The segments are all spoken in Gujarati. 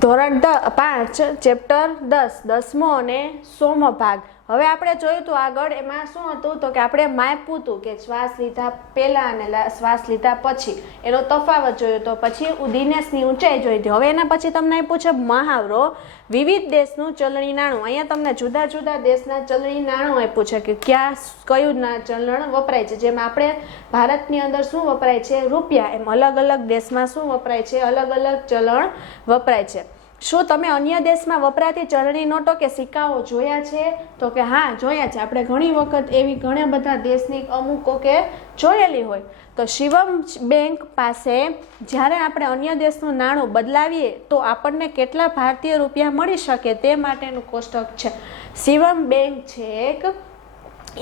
ધોરણ 5 ચેપ્ટર 10 10મો અને 100મો ભાગ। હવે આપણે જોયું હતું આગળ એમાં શું હતું તો કે આપણે માપ્યું હતું કે શ્વાસ લીધા પહેલા અને શ્વાસ લીધા પછી એનો તફાવત જોયો તો પછી દિનેશની ઊંચાઈ જોઈ હતી। હવે એના પછી તમને આપ્યું છે મહાવરો વિવિધ દેશનું ચલણી નાણું। અહીંયા તમને જુદા જુદા દેશના ચલણી નાણું આપ્યું છે કે ક્યાં કયું ચલણ વપરાય છે। જેમાં આપણે ભારતની અંદર શું વપરાય છે રૂપિયા, એમ અલગ અલગ દેશમાં શું વપરાય છે અલગ અલગ ચલણ વપરાય છે। શું તમે અન્ય દેશમાં વપરાતી ચલણી નોટો કે સિક્કાઓ જોયા છે તો કે હા જોયા છે। આપણે ઘણી વખત એવી ઘણા બધા દેશની અમુકો કે જોયેલી હોય। તો શિવમ બેંક પાસે જ્યારે આપણે અન્ય દેશનું નાણું બદલાવીએ તો આપણને કેટલા ભારતીય રૂપિયા મળી શકે તે માટેનું કોષ્ટક છે। શિવમ બેંક છે એક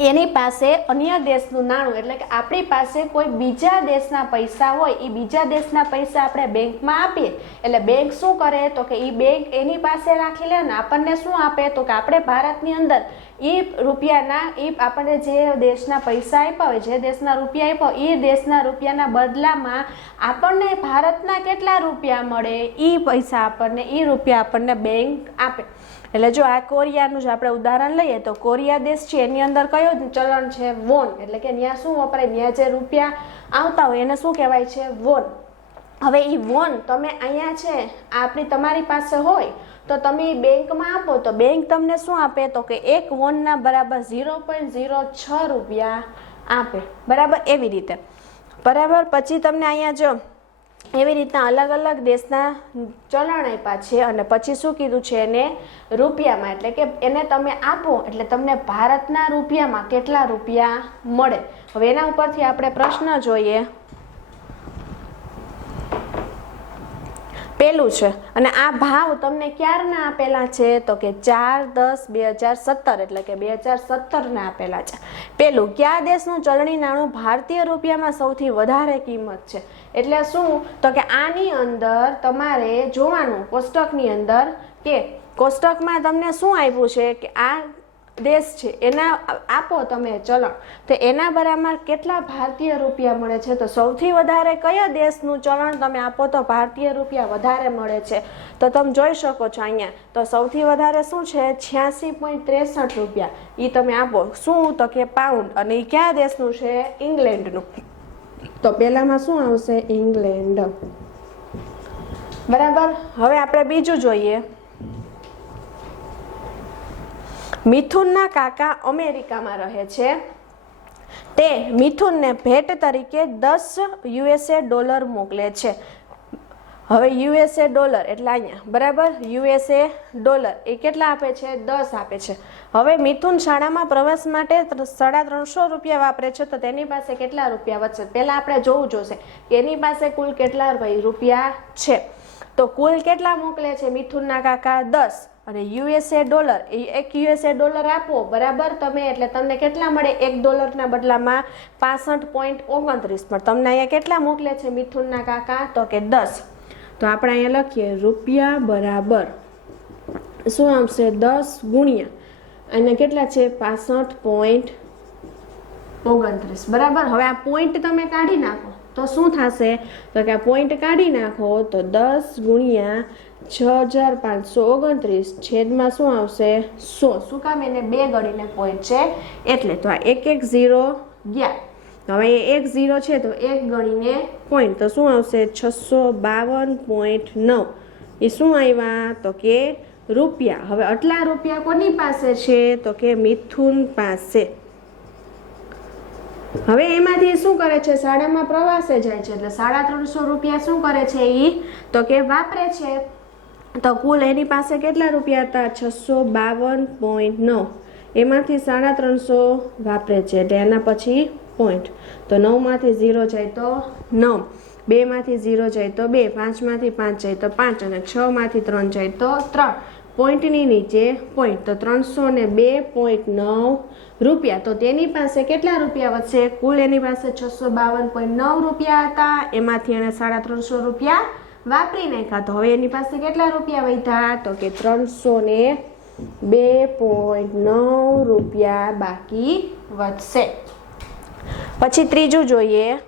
એની પાસે અન્ય દેશનું નાણું એટલે કે આપણી પાસે કોઈ બીજા દેશના પૈસા હોય એ બીજા દેશના પૈસા આપણે બેંકમાં આપીએ એટલે બેંક શું કરે તો કે એ બેંક એની પાસે રાખી લે ને આપણને શું આપે તો કે આપણે ભારતની અંદર એ રૂપિયાના એ આપણને જે દેશના પૈસા આપ્યા હોય જે દેશના રૂપિયા આપ્યા એ દેશના રૂપિયાના બદલામાં આપણને ભારતના કેટલા રૂપિયા મળે એ પૈસા આપણને એ રૂપિયા આપણને બેંક આપે। એટલે જો આ કોરિયાનું જ આપણે ઉદાહરણ લઈએ તો કોરિયા દેશ છે એની અંદર કયો ચલણ છે વોન એટલે કે ત્યાં શું વપરાય ત્યાં જે રૂપિયા આવતા હોય એને શું કહેવાય છે વોન। હવે એ વોન તમે અહીંયા છે આપણી તમારી પાસે હોય તો તમે બેંકમાં આપો તો બેંક તમને શું આપે તો કે એક વોનના બરાબર 0.06 રૂપિયા આપે બરાબર એવી રીતે બરાબર। પછી તમને અહીંયા જો એવી રીતના અલગ અલગ દેશના ચલણ આપ્યા છે અને પછી શું કીધું છે એને રૂપિયામાં એટલે કે એને તમે આપો એટલે તમને ભારતના રૂપિયામાં કેટલા રૂપિયા મળે। હવે એના ઉપરથી આપણે પ્રશ્ન જોઈએ। પેલું છે અને આ ભાવ તમને ક્યારના આપેલા છે તો કે 4/10/2017 એટલે કે 2017 આપેલા છે। પેલું કયા દેશનું ચલણી નાણું ભારતીય રૂપિયામાં સૌથી વધારે કિંમત છે એટલે શું તો કે આની અંદર તમારે જોવાનું કોષ્ટકની અંદર કે કોષ્ટકમાં તમને શું આપ્યું છે કે આ દેશ છે એના આપો તમે ચલણ તો એના બરાબર કેટલા ભારતીય રૂપિયા મળે છે તો સૌથી વધારે કયા દેશનું ચલણ તમે આપો તો ભારતીય રૂપિયા વધારે મળે છે તો તમે જોઈ શકો છો અહીંયા તો સૌથી વધારે શું છે 86.63 રૂપિયા એ તમે આપો શું તો કે પાઉન્ડ અને એ કયા દેશનું છે ઇંગ્લેન્ડનું તો પહેલામાં શું આવશે ઇંગ્લેન્ડ બરાબર। હવે આપણે બીજું જોઈએ। મિથુનના કાકા અમેરિકામાં રહે છે તે મિથુનને ભેટ તરીકે $10 મોકલે છે। હવે યુએસએ ડોલર એટલે અહીંયા બરાબર યુએસએ ડોલર એ કેટલા આપે છે 10 આપે છે। હવે મિથુન શાળામાં પ્રવાસ માટે 350 રૂપિયા વાપરે છે તો તેની પાસે કેટલા રૂપિયા વધશે પહેલા આપણે જોવું જોશે કે એની પાસે કુલ કેટલા રૂપિયા છે તો કુલ કેટલા મોકલે છે મિથુનના કાકા 10 અને યુએસએ ડોલર એ એક યુએસએ ડોલર આપો બરાબર તમે એટલે તમને કેટલા મળે $1 બદલામાં 65.29 પણ તમને અહીંયા કેટલા મોકલે છે મિથુનના કાકા તો કે 10 તો આપણે અહીંયા લખીએ રૂપિયા બરાબર શું આવશે 10 ગુણ્યા અને કેટલા છે 65.29 બરાબર। હવે આ પોઈન્ટ તમે કાઢી નાખો તો શું થશે તો કે આ પોઈન્ટ કાઢી નાખો તો 10 ગુણ્યા 6529 છેદમાં શું આવશે 100 શું કામ એને 2 ગણીને પોઈન્ટ છે એટલે તો આ એક 0 ગયા હવે એક 0 છે તો 1 ગણીને પોઈન્ટ તો શું આવશે 652.9 એ શું આવ્યા તો કે રૂપિયા। હવે આટલા રૂપિયા કોની પાસે છે તો કે મિથુન પાસે। હવે એમાંથી શું કરે છે શાળામાં પ્રવાસે જાય છે એટલે 350 રૂપિયા શું કરે છે એ તો કે વાપરે છે તો કુલ એની પાસે કેટલા રૂપિયા હતા 652.9 એમાંથી 350 વાપરે છે એટલે એના પછી પોઈન્ટ તો 9 માંથી 0 જાય તો 9 2 માંથી 0 જાય તો 2 5 માંથી 5 જાય તો 5 અને 6 માંથી 3 જાય તો 3 પોઈન્ટની નીચે પોઈન્ટ તો 302.9 રૂપિયા તો તેની પાસે કેટલા રૂપિયા વધશે કુલ એની પાસે 652.9 રૂપિયા હતા એમાંથી એને 350 રૂપિયા વાપરી નાખ્યા તો હવે એની પાસે કેટલા રૂપિયા વધ્યા તો કે 302.9 રૂપિયા બાકી વધશે। પછી ત્રીજું જોઈએ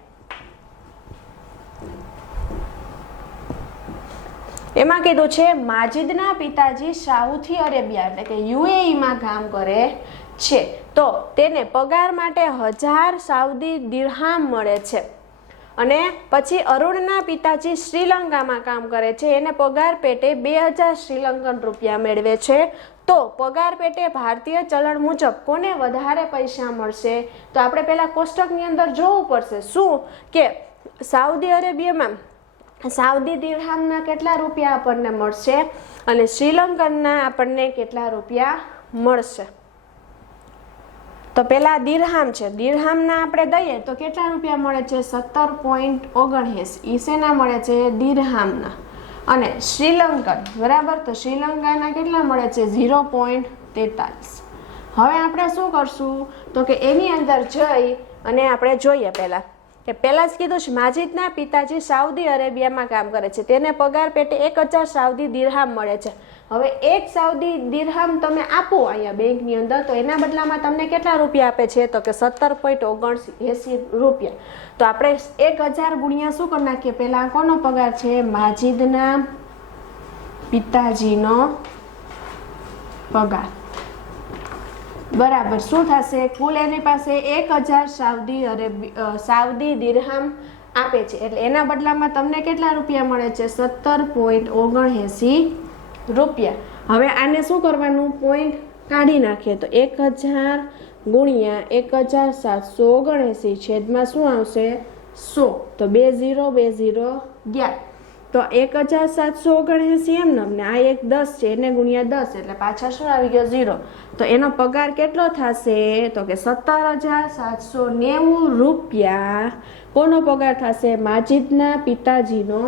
એમાં કીધું છે માજિદના પિતાજી સાઉદી અરેબિયા એટલે કે યુએઈમાં કામ કરે છે, તો તેને પગાર માટે 1000 સાઉદી દિરહામ મળે છે. અને પછી અરુણના પિતાજી શ્રીલંકામાં કામ કરે છે, એને પગાર પેટે 2000 શ્રીલંકન રૂપિયા મેળવે છે, તો પગાર પેટે ભારતીય ચલણ મુજબ કોને વધારે પૈસા મળશે? તો આપણે પહેલા કોષ્ટકની અંદર જોવું પડશે શું કે સાઉદી અરેબિયામાં સાઉદી દિરહામના કેટલા રૂપિયા આપણને મળશે અને શ્રીલંકનના આપણને કેટલા રૂપિયા મળશે. તો પેલા દિરહામ છે, દિરહામના આપણે દઈએ તો કેટલા રૂપિયા મળે છે? 17.79. ઈ શેના મળે છે? દિરહામના. અને શ્રીલંકન બરાબર, તો શ્રીલંકાના કેટલા મળે છે? 0.43. હવે આપણે શું કરશું તો કે એની અંદર જઈ અને આપણે જોઈએ પહેલા કે પહેલા જ કીધું છે માજિદના પિતાજી સાઉદી અરેબિયામાં કામ કરે છે, તેને પગાર પેટે 1000 સાઉદી દિરહામ મળે છે. હવે એક સાઉદી દિરહામ તમે આપો અહીંયા બેંકની અંદર, તો એના બદલામાં તમને કેટલા રૂપિયા આપે છે? તો કે 17.79 રૂપિયા. તો આપણે 1000 ગુણ્યા શું કરી નાખીએ? પહેલા કોનો પગાર છે? માજિદના પિતાજીનો પગાર બરાબર શું થશે? કુલ એની પાસે 1000 સાઉદી દિરહામ આપે છે, એટલે એના બદલામાં તમને કેટલા રૂપિયા મળે છે? 17.79 રૂપિયા. હવે આને શું કરવાનું? પોઈન્ટ કાઢી નાખીએ તો 1000 ગુણ્યા 1779 છેદમાં શું આવશે? 100. તો 20 ગયા, તો 1779 એમ ને આ એક 10 છે એને ગુણ્યા 10 એટલે પાછા શું આવી ગયો? 0. તો એનો પગાર કેટલો થશે? તો કે 17,790 રૂપિયા કોનો પગાર થશે? માજિદના પિતાજીનો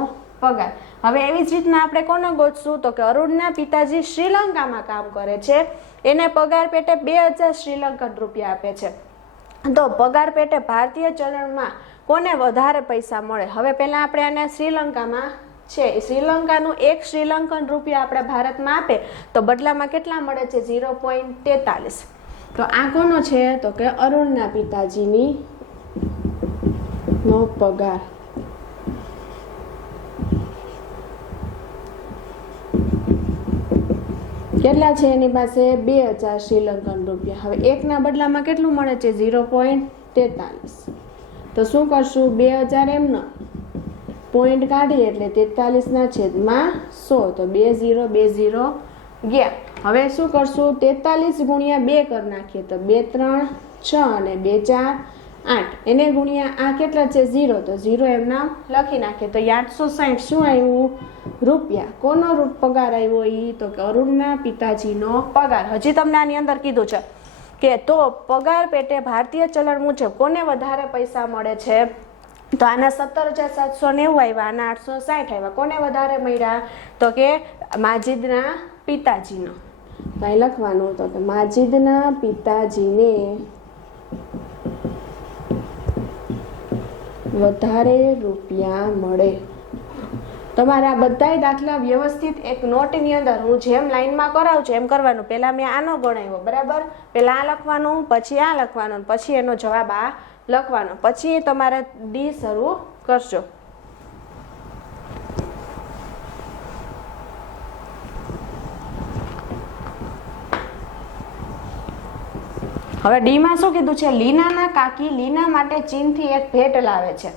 પગાર. હવે એવી જ રીતના આપણે કોને ગોતશું તો કે અરુણના પિતાજી શ્રીલંકામાં કામ કરે છે, એને પગાર પેટે 2000 શ્રીલંકન રૂપિયા આપે છે, તો પગાર પેટે ભારતીય ચલણમાં કોને વધારે પૈસા મળે? હવે પહેલા આપણે આને શ્રીલંકામાં છે, શ્રીલંકાનું 1 શ્રીલંકન રૂપિયા આપણે ભારતમાં આપે તો બદલામાં કેટલા મળે છે? 0.43. તો આ કોનો છે તો કે અરુણના પિતાજીની નો પગાર. કેટલા છે એની પાસે? 2000 શ્રીલંકન રૂપિયા. હવે એકના બદલામાં કેટલું મળે છે? 0.43. તો શું કરશું? 2000 એમનો પોઈન્ટ કાઢીએ એટલે 43 છેદમાં 100. તો 20 ગયા. હવે શું કરશું? 43 ગુણ્યા 2 કરી નાખીએ તો 2 3 6 અને 2 4 8. એને ગુણ્યા આ કેટલા છે? 0. તો 0 એમના લખી નાખીએ તો 860 શું આવ્યું? રૂપિયા. કોનો પગાર આવ્યો? ઈ તો કે અરુણના પિતાજીનો પગાર. હજી તમને આની અંદર કીધું છે કે તો પગાર પેટે ભારતીય ચલણ મુજબ કોને વધારે પૈસા મળે છે? તો આના 17,790 આવ્યા, આના 860 આવ્યા. કોને વધારે મળ્યા? તો કે માજિદના પિતાજીનો. તો અહીં લખવાનું તો કે માજિદના પિતાજીને વધારે રૂપિયા મળે. તમારે આ બધા દાખલા વ્યવસ્થિત એક નોટની અંદર હું જેમ લાઈનમાં કરાવું છું એમ કરવાનું. પહેલા મેં આનો ગણાવ્યો બરાબર, પહેલા આ લખવાનું, પછી આ લખવાનું, પછી એનો જવાબ આ લખવાનો, પછી તમારે ડી શરૂ કરજો. હવે ડીમાં શું કીધું છે? લીનાના કાકી લીના માટે ચીનથી એક ભેટ લાવે છે,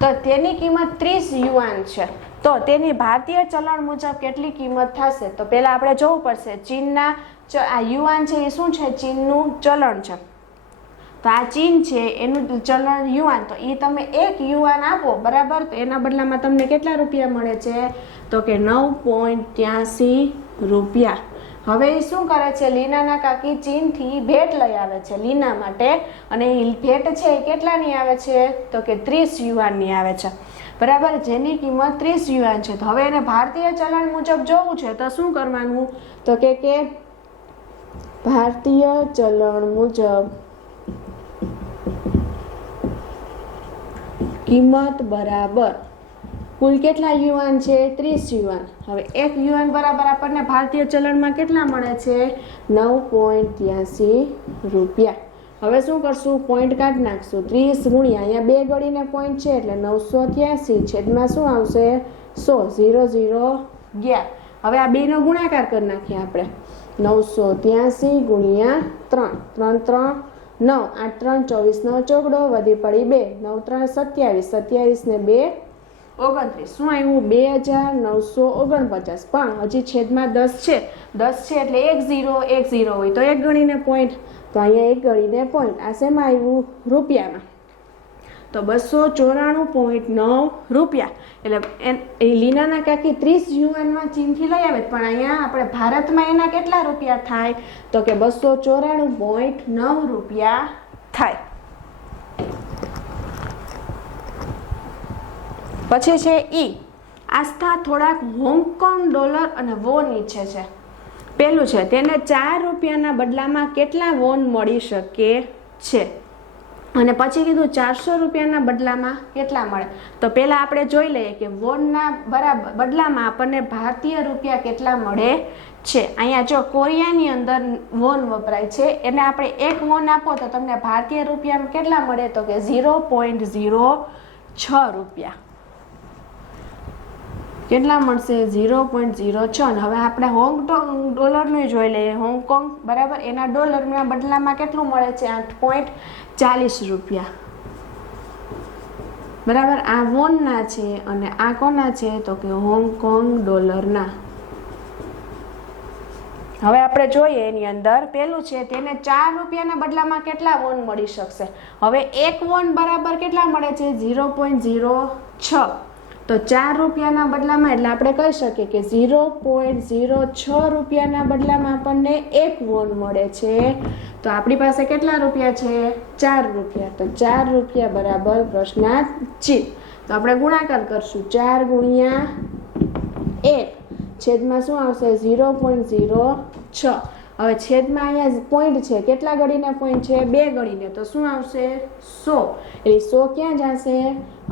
તો તેની કિંમત 30 યુઆન છે, તો તેની ભારતીય ચલણ મુજબ કેટલી કિંમત થશે? તો પહેલા આપણે જોવું પડશે ચીનના આ યુઆન છે એ શું છે? ચીનનું ચલણ છે. તો આ ચીન છે એનું ચલણ યુઆન, તો એ તમે 1 યુઆન આપો બરાબર, તો એના બદલામાં તમને કેટલા રૂપિયા મળે છે? તો કે 9.83 રૂપિયા. હવે એ શું કરે છે? લીનાના કાકી ચીનથી ભેટ લઈ આવે છે લીના માટે, અને એ ભેટ છે એ કેટલાની આવે છે? તો કે 30 યુઆનની આવે છે બરાબર, જેની કિંમત 30 યુઆન છે. તો હવે એને ભારતીય ચલણ મુજબ જોવું છે તો શું કરવાનું? તો કે ભારતીય ચલણ મુજબ કિંમત બરાબર કુલ કેટલા યુઆન છે? 30 યુઆન. હવે 1 યુઆન બરાબર આપણને ભારતીય ચલણમાં કેટલા મળે છે? 9.83 રૂપિયા. હવે શું કરશું? પોઈન્ટ કાઢી નાખશું. 30 ગુણ્યા અહીંયા 2 ગળીને પોઈન્ટ છે એટલે 983 છેદમાં શું આવશે? 100. 0 ગયા. હવે આ બેનો ગુણાકાર કરી નાખીએ આપણે. 983 ગુણ્યા 3, 3 3 9, 8 3 24 નો ચોગડો, વધી પડી 2, 9 3 27, 27 ને 2 29. શું આવ્યું? 2949. પણ હજી છેદમાં 10 છે, 10 છે એટલે 1 0 1 0 હોય તો 1 ગણીને પોઈન્ટ, તો અહીંયા 1 ગણીને પોઈન્ટ. આ શેમાં આવ્યું? રૂપિયામાં. તો 294.9 રૂપિયા. એટલે એ લીનાના કાકી 30 યુએનમાં ચીનથી લઈ આવે, પણ અહીંયા આપણે ભારતમાં એના કેટલા રૂપિયા થાય? તો કે 294.9 રૂપિયા થાય. પછી છે ઈ. આસ્થા થોડાક હોંગકોંગ ડોલર અને વોન ઈચ્છે છે. પેલું છે તેને 4 રૂપિયાના બદલામાં કેટલા વોન મળી શકે છે, અને પછી કીધું 400 રૂપિયાના બદલામાં કેટલા મળે. તો પહેલાં આપણે જોઈ લઈએ કે વોનના બદલામાં આપણને ભારતીય રૂપિયા કેટલા મળે છે. અહીંયા જો કોરિયાની અંદર વોન વપરાય છે, એટલે આપણે 1 વોન આપો તો તમને ભારતીય રૂપિયામાં કેટલા મળે? તો કે 0.06 રૂપિયા. કેટલા મળશે? 0.06. હવે આપણે હોંગકોંગ ડોલરનું જોઈ લઈએ. હોંગકોંગ બરાબર, એના ડોલરના બદલામાં કેટલું મળે છે? 8.40 રૂપિયા. બરાબર, આ વોનના છે અને આ કોના છે? તો કે હોંગકોંગ ડોલરના. હવે આપણે જોઈએ એની અંદર પેલું છે તેને 4 રૂપિયાના બદલામાં કેટલા વોન મળી શકશે. હવે 1 વોન બરાબર કેટલા મળે છે? 0.06. તો 4 રૂપિયાના બદલામાં એટલે આપણે કહી શકીએ કે 0.06 રૂપિયાના બદલામાં આપણને 1 વોન મળે છે. તો આપણી પાસે કેટલા રૂપિયા છે? 4 રૂપિયા. તો 4 રૂપિયા બરાબર પ્રશ્નાર્થ ચિહ્ન. તો આપણે ગુણાકાર કરશું. 4 ગુણ્યા 1 છેદમાં શું આવશે? 0.06. હવે છેદમાં અહીંયા પોઈન્ટ છે, કેટલા ગણીને પોઈન્ટ છે? 2 ગણીને. તો શું આવશે? 100. એટલે 100 ક્યાં જશે?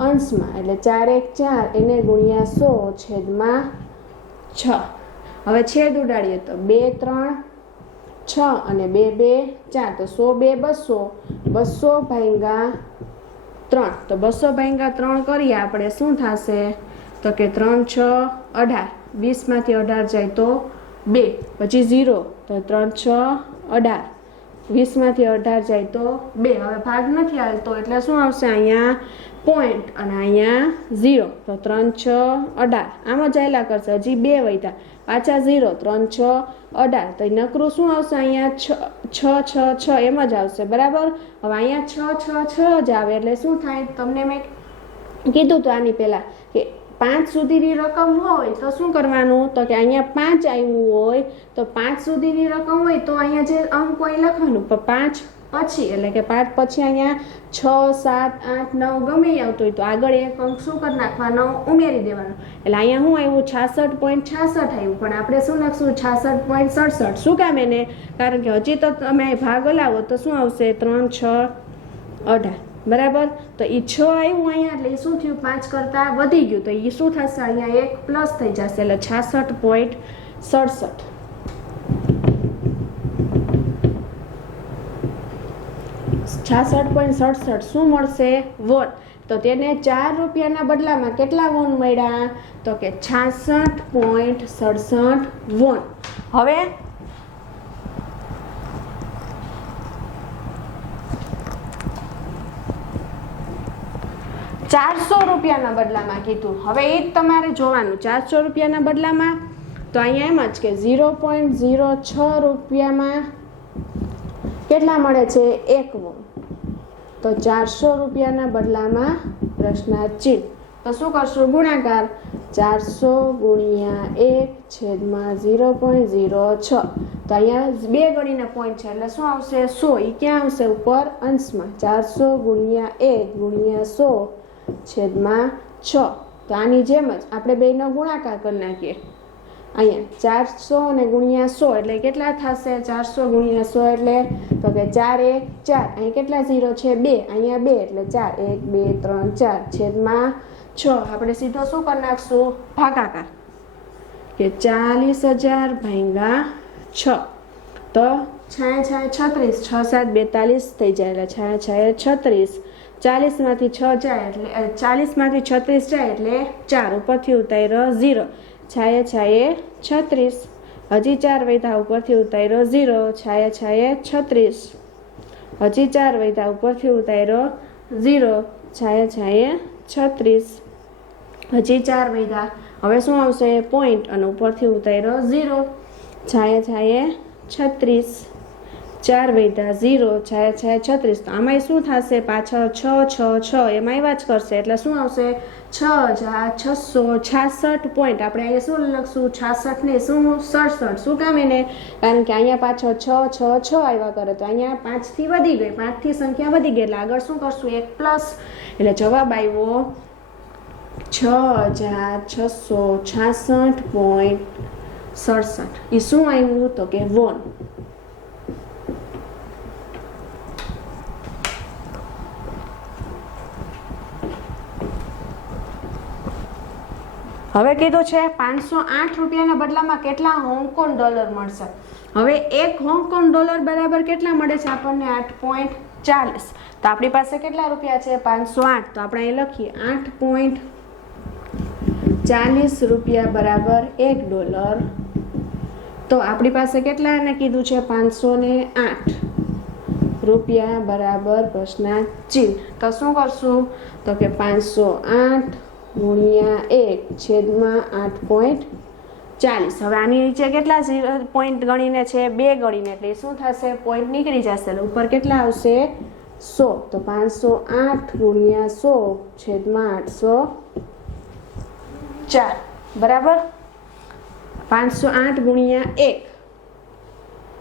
અંશમાં. એટલે 4 1 4 એને ગુણ્યા 100 છેદમાં 6. હવે છેદ ઉડાડીએ તો 2 3 6 અને 2 2 4. તો 100 2 200, 200 ભાગ્યા 3. તો 200 ભાગ્યા 3 કરીએ આપણે, શું થશે? તો કે 3 6 18. 20 માંથી 18 જાય તો 2, પછી 0. તો 3 6 18. 20 માંથી 18 જાય તો 2. હવે ભાગ નથી હાલતો એટલે શું આવશે? અહીંયા પોઈન્ટ અને અહીંયા 0. તો 3 6 18. આમાં ચાલ્યા કરશે, હજી 2 વધ્યા, પાછા 0. 3 6 18. તો નકરું શું આવશે? અહીંયા 6 6 6 એમ જ આવશે. બરાબર. હવે અહીંયા 6 6 6 જ આવે એટલે શું થાય? તમને મેં કીધું તો આની પહેલાં કે 5 સુધીની રકમ હોય તો શું કરવાનું? તો કે અહીંયા 5 આવ્યું હોય તો 5 સુધીની રકમ હોય તો અહીંયા જે અંક હોય લખવાનું, પણ 5 પછી એટલે કે 5 પછી અહીંયા 6 7 8 9 ગમે આવતો હોય તો આગળ એક અંક શું કરી નાખવાનો? ઉમેરી દેવાનો. એટલે અહીંયા શું આવ્યું? 66.66 આવ્યું, પણ આપણે શું લખશું? 66.67. શું કામ એને? કારણ કે હજી તો તમે ભાગ હલાવો તો શું આવશે? 3 6 18. બરાબર. તો એ 6 આવ્યું અહીંયા એટલે એ શું થયું? 5 કરતાં વધી ગયું. તો એ શું થશે? અહીંયા 1 પ્લસ થઈ જશે એટલે 66.67. 66.67 શું મળશે? વોન. તો તેને 4 રૂપિયાના બદલામાં કેટલા વોન મળ્યા? તો કે 66.67 વોન. હવે 400 રૂપિયાના બદલામાં કીધું. હવે એ જ તમારે જોવાનું. 400 રૂપિયાના બદલામાં તો અહીંયા એમ જ કે 0.06 રૂપિયામાં કેટલા મળે છે? 1 વોન. તો 400 રૂપિયાના બદલામાં પ્રશ્નાર્થ ચિહ્ન. તો શું કરશું? ગુણાકાર. 400 ગુણ્યા 1 છેદમાં 0.06. તો અહીંયા 2 ગણીને પોઈન્ટ છે એટલે શું આવશે? 100. એ ક્યાં આવશે? ઉપર અંશમાં. 400 ગુણ્યા 1 ગુણ્યા 100 છેદમાં 6. તો આની જેમ જ આપણે બેનો ગુણાકાર કરી નાખીએ. અહીંયા 400 અને ગુણ્યા 100 એટલે કેટલા થશે? 400 ગુણ્યા 100 એટલે તો કે 4 1 4. અહીં કેટલા 0 છે? 2. અહીંયા 2 એટલે 4 1 2 3 4 છેદમાં 6. આપણે સીધો શું કરી નાખશું? ભાગાકાર. કે 40,000 ભાગ્યા 6. તો 6 36. 6 7 42 થઈ જાય એટલે 6 36. 40 માંથી 6 જાય એટલે 40 માંથી 36 જાય એટલે 4 ઉપરથી ઉતાર્યો 0 છાયે છાયે 36. હજી 4 વધ્યા, ઉપરથી ઉતાર્યો 0. છાયે છાયે 36. હજી 4 વધ્યા, ઉપરથી ઉતાર્યો 0. છાયે છાયે 36. હજી 4 વધ્યા, હવે શું આવશે? પોઈન્ટ અને ઉપરથી ઉતાર્યો 0. છાયે છાયે 36. 4 વધ્યા 0. છાયે છાયે 36. તો આમાં શું થશે? પાછળ 6 6 6 એમાં આવ્યા જ કરશે, એટલે શું આવશે? 6666 પોઈન્ટ. આપણે અહીંયા શું લખશું? 66 ને શું 67. શું કામ એને? કારણ કે અહીંયા પાછળ 6 6 6 આવ્યા કરે, તો અહીંયા 5 થી વધી ગઈ, 5 થી સંખ્યા વધી ગઈ, એટલે આગળ શું કરશું? 1 પ્લસ, એટલે જવાબ આવ્યો 6666.67. એ શું આવ્યું? તો કે વોન. હવે કીધું છે 508 રૂપિયાના બદલામાં કેટલા હોંગકોંગ ડોલર મળશે. હવે એક હોંગકોંગ ડોલર બરાબર કેટલા મળે છે આપણને? 8.40. તો આપણી પાસે કેટલા રૂપિયા છે? 508. તો આપણે અહીં લખીએ 8.40 રૂપિયા બરાબર $1. તો આપણી પાસે કેટલા એને કીધું છે? 508 રૂપિયા બરાબર પ્રશ્નાર્થ ચિહ્ન. તો શું કરશું? તો કે 508 ગુણ્યા 1/8.40. હવે આની નીચે કેટલા પોઈન્ટ ગણીને છે? 2 ગણીને, એટલે શું થશે? પોઈન્ટ નીકળી જશે, એટલે ઉપર કેટલા આવશે? 100. તો 508 ગુણ્યા 100/804 બરાબર. 508 ગુણ્યા 1,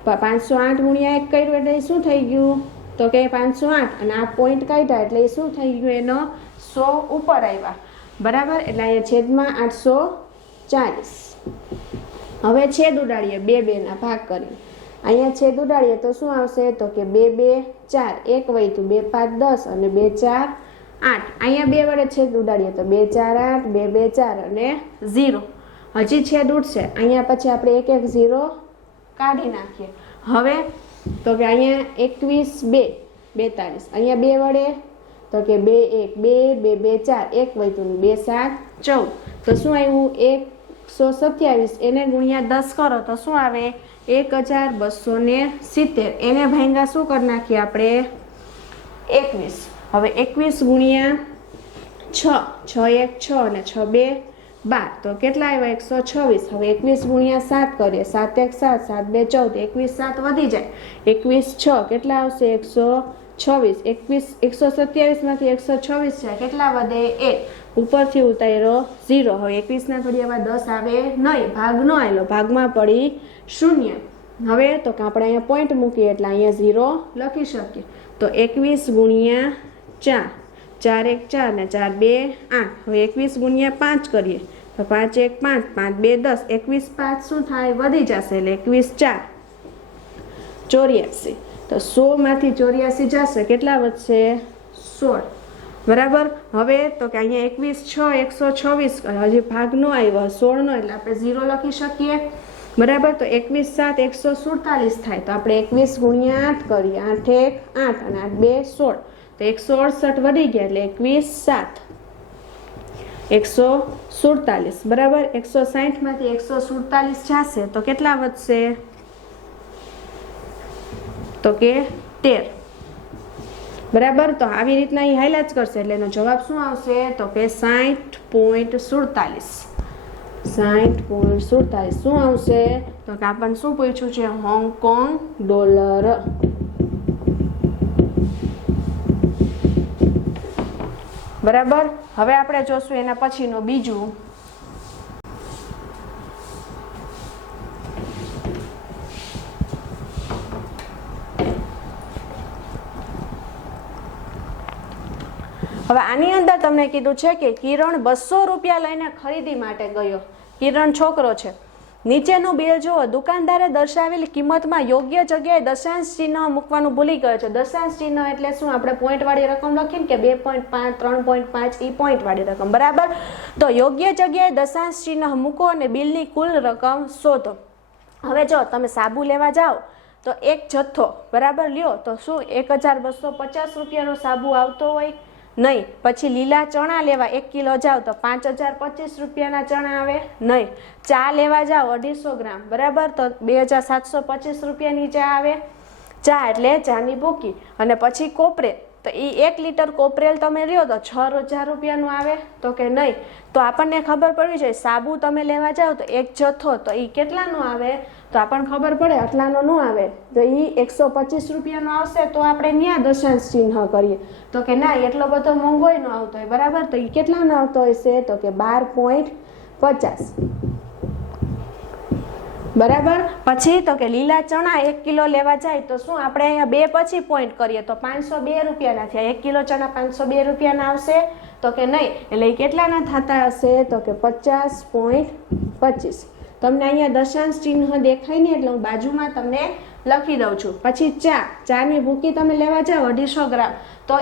508 ગુણ્યા 1 કર્યું એટલે શું થઈ ગયું? તો કે 508, અને આ પોઈન્ટ કાઢ્યા એટલે શું થઈ ગયું? એનો 100 ઉપર આવ્યા બરાબર. એટલે અહીંયા છેદમાં 840. હવે છેદ ઉડાડીએ, 2 ના ભાગ કરી. અહીંયા છેદ ઉડાડીએ તો શું આવશે? તો કે 2 2 4, 1 વધ્યું, 2 5 10 અને 2 4 8. અહીંયા 2 વડે છેદ ઉડાડીએ તો 2 4 8, 2 2 4 અને 0. હજી છેદ ઉડશે, અહીંયા પછી આપણે 1 1 0 કાઢી નાખીએ. હવે તો કે અહીંયા 21 2 42, અહીંયા 2 વડે તો કે 2 1 2 2 2 4, 1 વધ્યું, 2 7 14. તો શું આવ્યું? 127. એને ગુણ્યા 10 કરો તો શું આવે? 1270. એને ભાંગા શું કરી નાખીએ આપણે? 21. હવે 21 ગુણ્યા 6, 6 1 6 અને 6 2 12. તો કેટલા આવ્યા? 126. હવે 21 ગુણ્યા 7 કરીએ, 7 1 7, 7 2 14, 21 7 વધી જાય, 21 6 કેટલા આવશે? 126. 127 માંથી 126 છે, કેટલા વધે? 1. ઉપરથી ઉતાર્યો 0. હવે 21 ના ઘડિયામાં 10 આવે નહીં, ભાગ ન આવેલો, ભાગમાં પડી 0. હવે તો કે આપણે અહીંયા પોઈન્ટ મૂકીએ એટલે અહીંયા 0 લખી શકીએ. તો 21 ગુણ્યા 4, 4 1 4 ને 4 2 8. હવે 21 ગુણ્યા 5 કરીએ તો 5 1 5, 5 2 10, 21 5 શું થાય? વધી જશે, એટલે 21 4 84. તો 100 માંથી 84 જશે, કેટલા વધશે? 16 બરાબર. હવે તો કે અહીંયા 21 6 126, હજી ભાગ નો આવ્યો 16 નો, એટલે આપણે 0 લખી શકીએ બરાબર. તો 21 7 147 થાય. તો આપણે 21 ગુણ્યા 8 કરીએ, 8 1 8 અને 8 2 16. તો 168 વધી ગયા, એટલે 21 7 147 બરાબર. 160 માંથી 147 જશે તો કેટલા વધશે? તો કે 13 બરાબર. તો આવી રીતના એ હાઈલાઇટ કરશે, એટલે એનો જવાબ શું આવશે? તો કે 60.47. 60.47 શું આવશે? તો કે આપણને શું પૂછ્યું છે? Hong Kong dollar. બરાબર. હવે આપણે જોશું એના પછીનું બીજું. હવે આની અંદર તમને કીધું છે કે કિરણ 200 રૂપિયા લઈને ખરીદી માટે ગયો. કિરણ છોકરો છે. નીચેનું બિલ જુઓ. દુકાનદારે દર્શાવેલી કિંમતમાં યોગ્ય જગ્યાએ દશાંશ ચિહ્ન મૂકવાનું ભૂલી ગયો છે. દશાંશ ચિહ્ન એટલે શું? આપણે પોઈન્ટ વાળી રકમ લખીને કે 2.5 3.5 એ પોઈન્ટ વાળી રકમ બરાબર. તો યોગ્ય જગ્યાએ દશાંશ ચિહ્ન મૂકો અને બિલની કુલ રકમ શોધો. હવે જો તમે સાબુ લેવા જાઓ તો એક જથ્થો બરાબર લ્યો તો શું 1250 રૂપિયાનો સાબુ આવતો હોય? નહીં. પછી લીલા ચણા લેવા 1 કિલો જાઓ તો 5025 રૂપિયાના ચણા આવે નહીં. ચા લેવા જાઓ 250 ગ્રામ, બરાબર, તો 2725 રૂપિયાની ચા આવે. ચા એટલે ચાની ભૂકી. અને પછી કોપરેલ, તો એ 1 લીટર કોપરેલ તમે લ્યો તો 6000 રૂપિયાનું આવે, તો કે નહીં. તો આપણને ખબર પડવી જોઈએ, સાબુ તમે લેવા જાઓ તો 1 જથ્થો, તો એ કેટલાનો આવે, તો આપણને ખબર પડે આટલાનો ન આવે, તો એ 125 રૂપિયાનો આવશે. તો આપણે ત્યાં દશાંશ ચિહ્ન કરીએ તો કે ના, એટલો બધો મોંઘોય ન આવતો હોય, બરાબર. તો એ કેટલાનો આવતો હોય છે, તો કે 12.50, બરાબર. પછી તો કે લીલા ચણા 1 કિલો લેવા જાય તો શું આપણે અહીંયા 2 પછી પોઈન્ટ કરીએ તો 502 રૂપિયાના થયા. 1 કિલો ચણા 502 રૂપિયાના આવશે, તો કે નહીં. એટલે એ કેટલાના થતા હશે, તો કે 50.25. તમને અહીંયા દશાંશ ચિહ્ન દેખાય ને, એટલે હું બાજુમાં તમને લખી દઉં છું. પછી ચાની ભૂકી તમે લેવા જાઓ 250 ગ્રામ, તો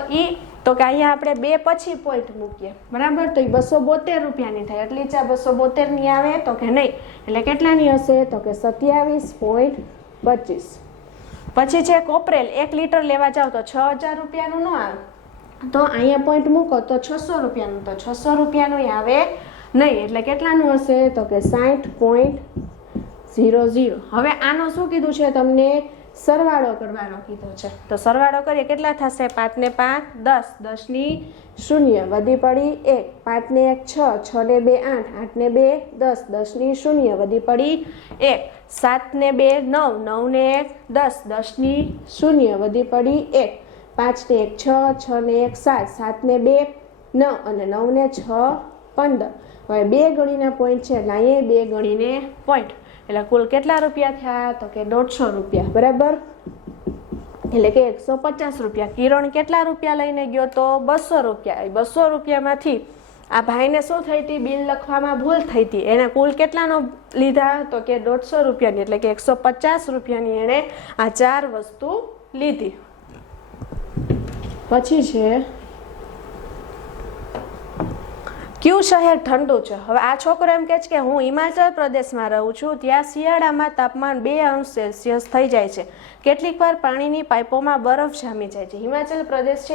કે અહીંયા આપણે 2 પછી પોઈન્ટ મૂકીએ, બરાબર. તો એ 272 રૂપિયાની થાય. એટલી ચા 272ની આવે, તો કે નહીં. એટલે કેટલાની હશે, તો કે 27.25. પછી છે કોપરેલ, 1 લીટર લેવા જાઓ તો 6000 રૂપિયાનું ન આવે, તો અહીંયા પોઈન્ટ મૂકો તો 600 રૂપિયાનું, તો 600 રૂપિયાનું આવે નહીં. એટલે કેટલાનું હશે, તો કે 60.00. હવે આનો શું કીધું છે તમને, સરવાળો કરવાનો કીધો છે. તો સરવાળો કરીએ, કેટલા થશે, 5 ને 5 10, 10 ની 0 વધી પડી 1, 5 ને 1 6, 6 ને 2 8, 8 ને 2 10, 10 ની 0 વધી પડી 1, 7 ને 2 9, 9 ને 1 10, 10 ની 0 વધી પડી 1, 5 ને 1 6, 6 ને 1 7, 7 ને 2 9 અને 9 ને 6 15. હવે 2 ગણીના પોઈન્ટ છે, એટલે અહીંયા 2 ગણીને પોઈન્ટ, એટલે કુલ કેટલા રૂપિયા થયા, તો કે 150 રૂપિયા, બરાબર. એટલે કે 150 રૂપિયા. કિરણ કેટલા રૂપિયા લઈને ગયો તો 200 રૂપિયા. 200 રૂપિયામાંથી આ ભાઈને શું થઈ હતી, બિલ લખવામાં ભૂલ થઈ હતી. એને કુલ કેટલાનો લીધા, તો કે 150 રૂપિયાની. એટલે કે 150 રૂપિયાની એણે આ 4 વસ્તુ લીધી. પછી છે કયું શહેર ઠંડુ છે. હવે આ છોકરો એમ કહે છે કે હું હિમાચલ પ્રદેશમાં રહું છું, ત્યાં શિયાળામાં તાપમાન 2°C થઈ જાય છે. કેટલીક વાર પાણીની પાઇપોમાં બરફ જામી જાય છે. હિમાચલ પ્રદેશ છે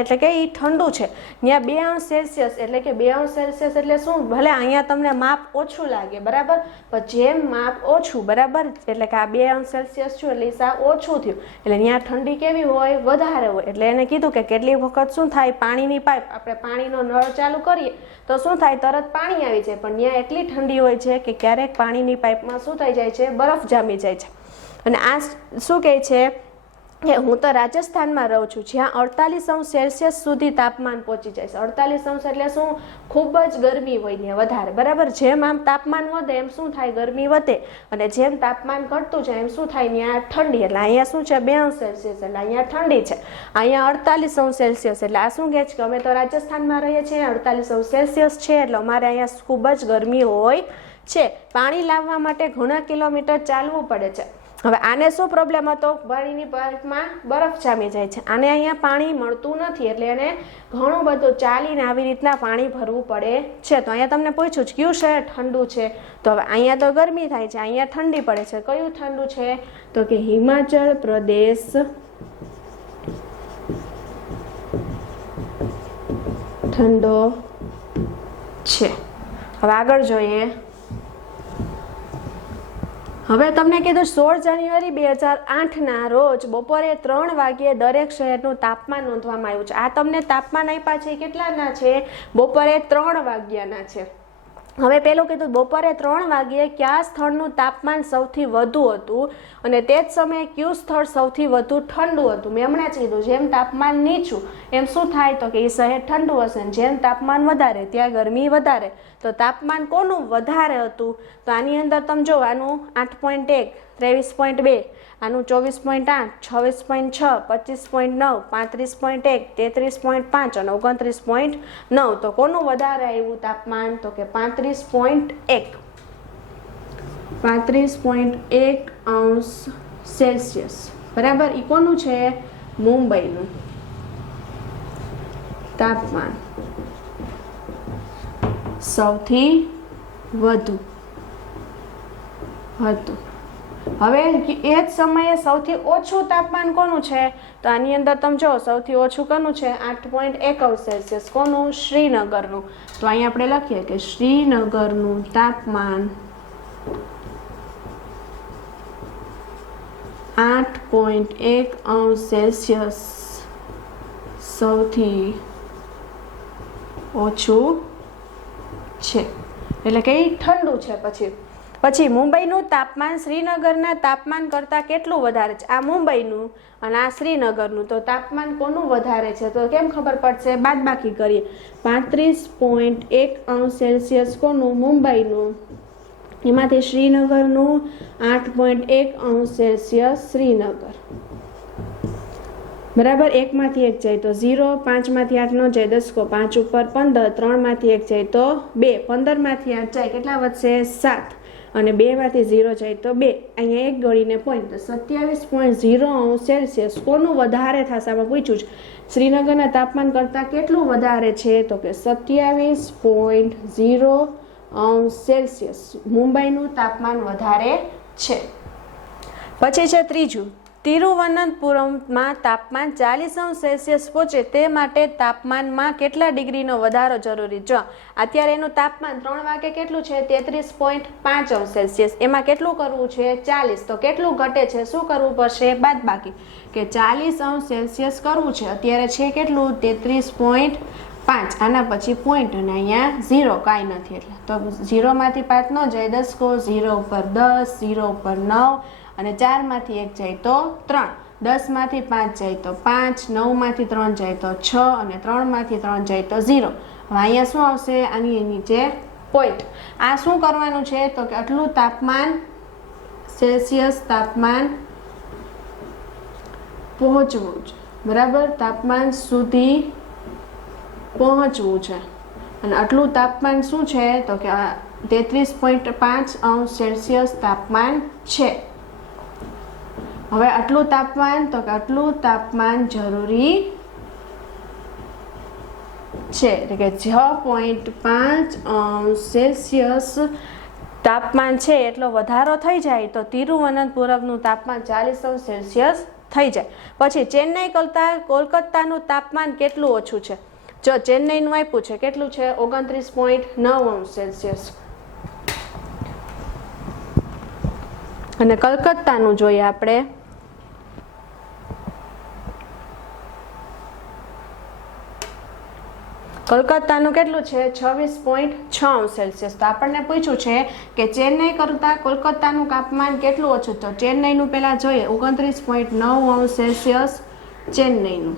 એટલે કે એ ઠંડુ છે, ત્યાં 2°C, એટલે કે 2°C એટલે શું, ભલે અહીંયા તમને માપ ઓછું લાગે, બરાબર, પણ જેમ માપ ઓછું, બરાબર, એટલે કે આ 2°C છું, એટલે સાવ ઓછું થયું, એટલે ત્યાં ઠંડી કેવી હોય, વધારે હોય. એટલે એને કીધું કે કેટલીક વખત શું થાય, પાણીની પાઇપ, આપણે પાણીનો નળ ચાલુ કરીએ તો શું થાય, તરત પાણી આવી જાય, પણ ત્યાં એટલી ઠંડી હોય છે કે ક્યારેક પાણીની પાઇપમાં શું થઈ જાય છે, બરફ જામી જાય છે. અને આ શું કહે છે કે હું તો રાજસ્થાનમાં રહું છું, જ્યાં 48°C સુધી તાપમાન પહોંચી જાય છે. 48° એટલે શું, ખૂબ જ ગરમી હોય ત્યાં વધારે, બરાબર. જેમ આમ તાપમાન વધે એમ શું થાય, ગરમી વધે, અને જેમ તાપમાન ઘટતું જાય એમ શું થાય, ત્યાં ઠંડી. એટલે અહીંયા શું છે, 2°C, એટલે અહીંયા ઠંડી છે. અહીંયા 48°C, એટલે આ શું કહે છે કે અમે તો રાજસ્થાનમાં રહીએ છીએ, 48°C છે, એટલે અમારે અહીંયા ખૂબ જ ગરમી હોય છે. પાણી લાવવા માટે ઘણા કિલોમીટર ચાલવું પડે છે. હવે આને શું પ્રોબ્લેમ હતો, પાણીની પાઇપમાં બરફ જામી જાય છે. આને અહીંયા પાણી મળતું નથી, એટલે એને ઘણું બધું ચાલીને આવી રીતના પાણી ભરવું પડે છે. તો અહીંયા તમને પૂછ્યું છે કયું શહેર ઠંડુ છે, તો હવે અહીંયા તો ગરમી થાય છે, અહીંયા ઠંડી પડે છે. કયું ઠંડુ છે, તો કે હિમાચલ પ્રદેશ ઠંડો છે. હવે આગળ જોઈએ. હવે તમને કીધું 16 જાન્યુઆરી 2008ના રોજ બપોરે 3 વાગ્યે દરેક શહેરનું તાપમાન નોંધવામાં આવ્યું છે. આ તમને તાપમાન આપ્યા છે કેટલાના છે, બપોરે 3 વાગ્યાના છે. હવે પેલું કીધું બપોરે 3 વાગ્યે કયા સ્થળનું તાપમાન સૌથી વધુ હતું, અને તે જ સમયે કયું સ્થળ સૌથી વધુ ઠંડુ હતું. મેં હમણાં જ કીધું, જેમ તાપમાન નીચું એમ શું થાય, તો કે એ શહેર ઠંડુ હશે, ને જેમ તાપમાન વધારે ત્યાં ગરમી વધારે. તો તાપમાન કોનું વધારે હતું, તો આની અંદર તમે જો, આનું 8.1, 23.2, આનું 24.8, 26.6, 25.9, 35.1, 33.5 અને 29.9. તો કોનું વધારે આવ્યું તાપમાન, તો કે 35.1, 35.1°C, બરાબર. એ કોનું છે, મુંબઈનું તાપમાન સૌથી વધુ હતું. હવે એ જ સમયે સૌથી ઓછું તાપમાન કોનું છે? તો આની અંદર તમે જો સૌથી ઓછું કોનું છે? 8.1°C કોનું? શ્રીનગરનું. તો અહીં આપણે લખીએ કે શ્રીનગરનું તાપમાન 8.1°C સૌથી ઓછું છે, એટલે કે ઠંડુ છે. પછી મુંબઈનું તાપમાન શ્રીનગરના તાપમાન કરતાં કેટલું વધારે છે? આ મુંબઈનું અને આ શ્રીનગરનું. તો તાપમાન કોનું વધારે છે? તો કેમ ખબર પડશે? બાદબાકી કરીએ. 35.1°C કોનું? મુંબઈનું. એમાંથી શ્રીનગરનું 8.1°C શ્રીનગર. બરાબર. 1 માંથી 1 જાય તો 0, 5 માંથી 8 ન જાય 10 5 ઉપર 15, 3 માંથી 1 જાય તો 2, 15 માંથી 8 જાય કેટલા વધશે? 7, અને 2 માંથી 0 જાય તો 2. અહીંયા 1 ગણીને પોઈન્ટ. તો 27.0°C કોનું વધારે થશે? આમાં પૂછ્યું છે શ્રીનગરના તાપમાન કરતાં કેટલું વધારે છે? તો કે 27.0°C મુંબઈનું તાપમાન વધારે છે. પછી છે ત્રીજું, તિરુવનંતપુરમમાં તાપમાન 40°C પહોંચે તે માટે તાપમાનમાં કેટલા ડિગ્રીનો વધારો જરૂરી? જો અત્યારે એનું તાપમાન 3 વાગે કેટલું છે? 33.5°C. એમાં કેટલું કરવું છે? 40. તો કેટલું ઘટે છે? શું કરવું પડશે? બાદબાકી. કે 40°C કરવું છે. અત્યારે છે કેટલું? 33.5. આના પછી પોઈન્ટ અને અહીંયા 0 કાંઈ નથી, એટલે તો 0 માંથી 5 ન જાય 10 0 ઉપર 10, 0 ઉપર 9, અને 4 માંથી 1 જાય તો 3, 10 માંથી 5 જાય તો 5, 9 માંથી 3 જાય તો 6, અને 3 માંથી 3 જાય તો 0. હવે અહીંયા શું આવશે? આની નીચે પોઈન્ટ. આ શું કરવાનું છે? તો કે આટલું તાપમાન સેલ્સિયસ તાપમાન પહોંચવું છે. બરાબર. તાપમાન સુધી પહોંચવું છે. અને આટલું તાપમાન શું છે? તો કે 33.5°C તાપમાન છે. હવે આટલું તાપમાન, તો કે આટલું તાપમાન જરૂરી છે, એટલે કે 6.5°C તાપમાન છે એટલો વધારો થઈ જાય તો તિરુવનંતપુરમનું તાપમાન 40°C થઈ જાય. પછી ચેન્નઈ કરતાં કોલકાતાનું તાપમાન કેટલું ઓછું છે? જો ચેન્નઈનું આપ્યું છે કેટલું છે? 29.9°C. અને કલકત્તાનું જોઈએ આપણે. કલકત્તાનું કેટલું છે? 26.6°C. તો આપણને પૂછ્યું છે કે ચેન્નઈ કરતાં કોલકાતાનું તાપમાન કેટલું ઓછું? તો ચેન્નઈનું પહેલાં જોઈએ. 29.9°C ચેન્નઈનું,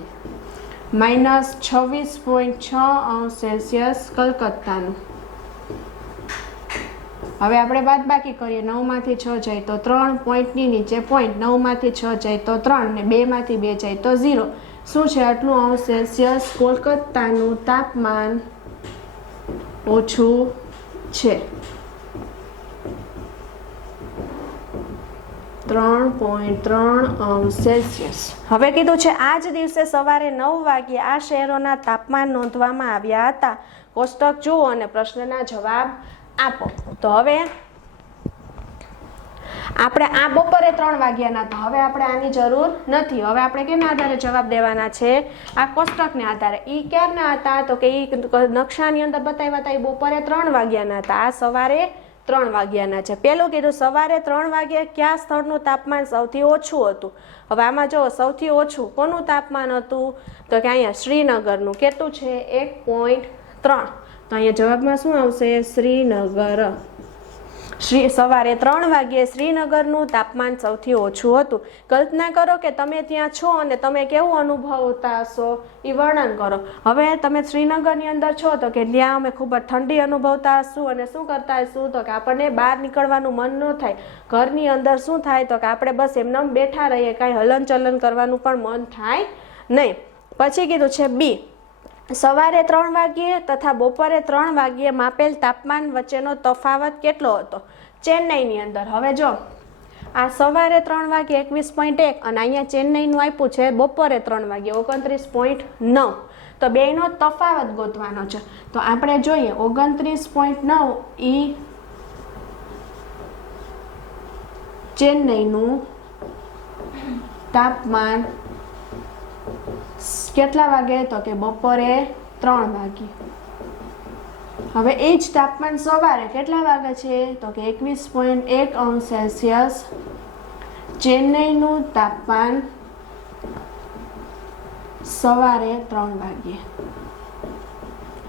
-26.6°C કલકત્તાનું. હવે આપણે બાદબાકી કરીએ. 9 માંથી 6 જાય તો 3, પોઈન્ટની નીચે પોઈન્ટ. 9 માંથી 6 જાય તો 3, ને 2 માંથી 2 જાય તો 0. શું છે? આટલું °C કોલકાતાનું તાપમાન ઓછું છે. 3.3°C. હવે કીધું છે આ જ દિવસે સવારે 9 વાગ્યે આ શહેરોના તાપમાન નોંધવામાં આવ્યા હતા. કોષ્ટક જુઓ અને પ્રશ્નના જવાબ આપો. તો હવે આપણે આ બપોરે 3 વાગ્યાના હતા. હવે આપણે આની જરૂર નથી. હવે આપણે કેના આધારે જવાબ દેવાના છે? આ કોષ્ટકને આધારે. ઈ ક્યારના હતા? તો કે ઈ નકશાની અંદર બતાવ્યા હતા એ બપોરે 3 વાગ્યાના હતા. આ સવારે 3 વાગ્યાના છે. પેલું કીધું સવારે 3 વાગ્યે કયા સ્થળનું તાપમાન સૌથી ઓછું હતું? હવે આમાં જો સૌથી ઓછું કોનું તાપમાન હતું? તો કે અહીંયા શ્રીનગરનું. કેટલું છે? 1.3. તો અહીંયા જવાબમાં શું આવશે? શ્રીનગર. સવારે 3 વાગ્યે શ્રીનગરનું તાપમાન સૌથી ઓછું હતું. કલ્પના કરો કે તમે ત્યાં છો અને તમે કેવું અનુભવતા હશો એ વર્ણન કરો. હવે તમે શ્રીનગરની અંદર છો તો કે ત્યાં અમે ખૂબ જ ઠંડી અનુભવતા હશું અને શું કરતા હશું? તો કે આપણને બહાર નીકળવાનું મન ન થાય. ઘરની અંદર શું થાય? તો કે આપણે બસ એમને બેઠા રહીએ, કાંઈ હલનચલન કરવાનું પણ મન થાય નહીં. પછી કીધું છે બી, સવારે 3 વાગ્યે તથા બપોરે 3 વાગ્યે માપેલ તાપમાન વચ્ચેનો તફાવત કેટલો હતો ચેન્નઈની અંદર? હવે જો આ સવારે 3 વાગ્યે 21.1 અને અહીંયા ચેન્નઈનું આપ્યું છે બપોરે 3 વાગ્યે 29.9. તો બેનો તફાવત ગોતવાનો છે. તો આપણે જોઈએ 29.9 ઈ ચેન્નઈનું તાપમાન કેટલા વાગે? તો કે બપોરે 3 વાગે. હવે એ જ તાપમાન સવારે કેટલા વાગે છે? તો કે 21.1 અંશ સેલ્સિયસ ચેન્નઈનું તાપમાન સવારે 3 વાગે.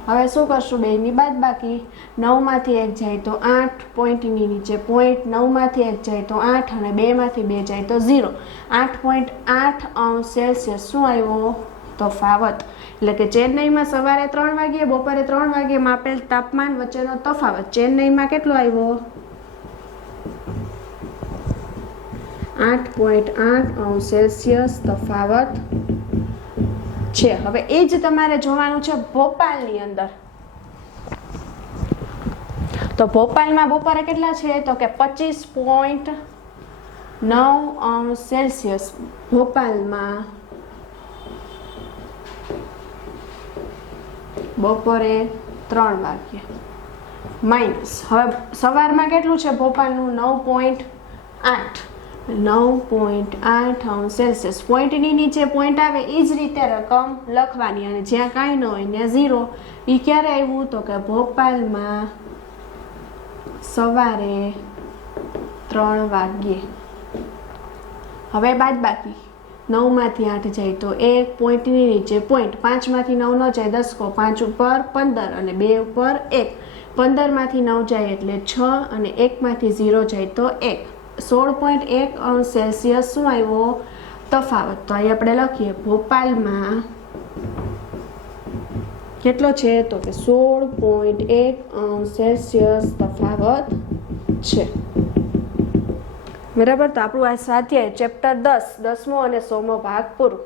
હવે શું કરશું? બેની બાદબાકી. 9 માંથી 1 જાય તો 8, પોઈન્ટની નીચે પોઈન્ટ. 9 માંથી 1 જાય તો 8 અને 2 માંથી 2 જાય તો 0. 8.8 અંશ સેલ્સિયસ શું આવ્યો? તફાવત. એટલે કે ચેન્નઈમાં સવારે 3 વાગ્યે બપોરે 3 વાગ્યે માપેલ તાપમાન વચ્ચેનો તફાવત ચેન્નઈમાં કેટલો આવ્યો? 8.8 અંશ સેલ્સિયસ તફાવત છે. હવે એ જ તમારે જોવાનું છે ભોપાલની અંદર. તો ભોપાલમાં બપોરે કેટલા છે? તો કે 25.9 અંશ સેલ્સિયસ ભોપાલમાં બપોરે 3 વાગ્યે માઇનસ. હવે સવારમાં કેટલું છે ભોપાલનું? 9.8 અંશ સેલ્સિયસ. પોઈન્ટની નીચે પોઈન્ટ આવે એ જ રીતે રકમ લખવાની અને જ્યાં કાંઈ ન હોય ત્યાં 0. એ ક્યારે આવ્યું? તો કે ભોપાલમાં સવારે 3 વાગ્યે. હવે બાદબાકી. 9 માંથી 8 જાય તો 1, પોઈન્ટની નીચે પોઈન્ટ. 5 માંથી 9 ન જાય 10 કો 5 ઉપર 15 અને 2 ઉપર 1. 15 માંથી 9 જાય એટલે 6 અને 1 માંથી 0 જાય તો 1. 16.1 અંશ સેલ્સિયસ શું આવ્યો? તફાવત. તો અહીં આપણે લખીએ ભોપાલમાં કેટલો છે? તો કે 16.1 અંશ સેલ્સિયસ તફાવત છે. બરાબર. તો આપણું આ સ્વાધ્યાય ચેપ્ટર 10 10મો અને 100મો ભાગ પૂરો.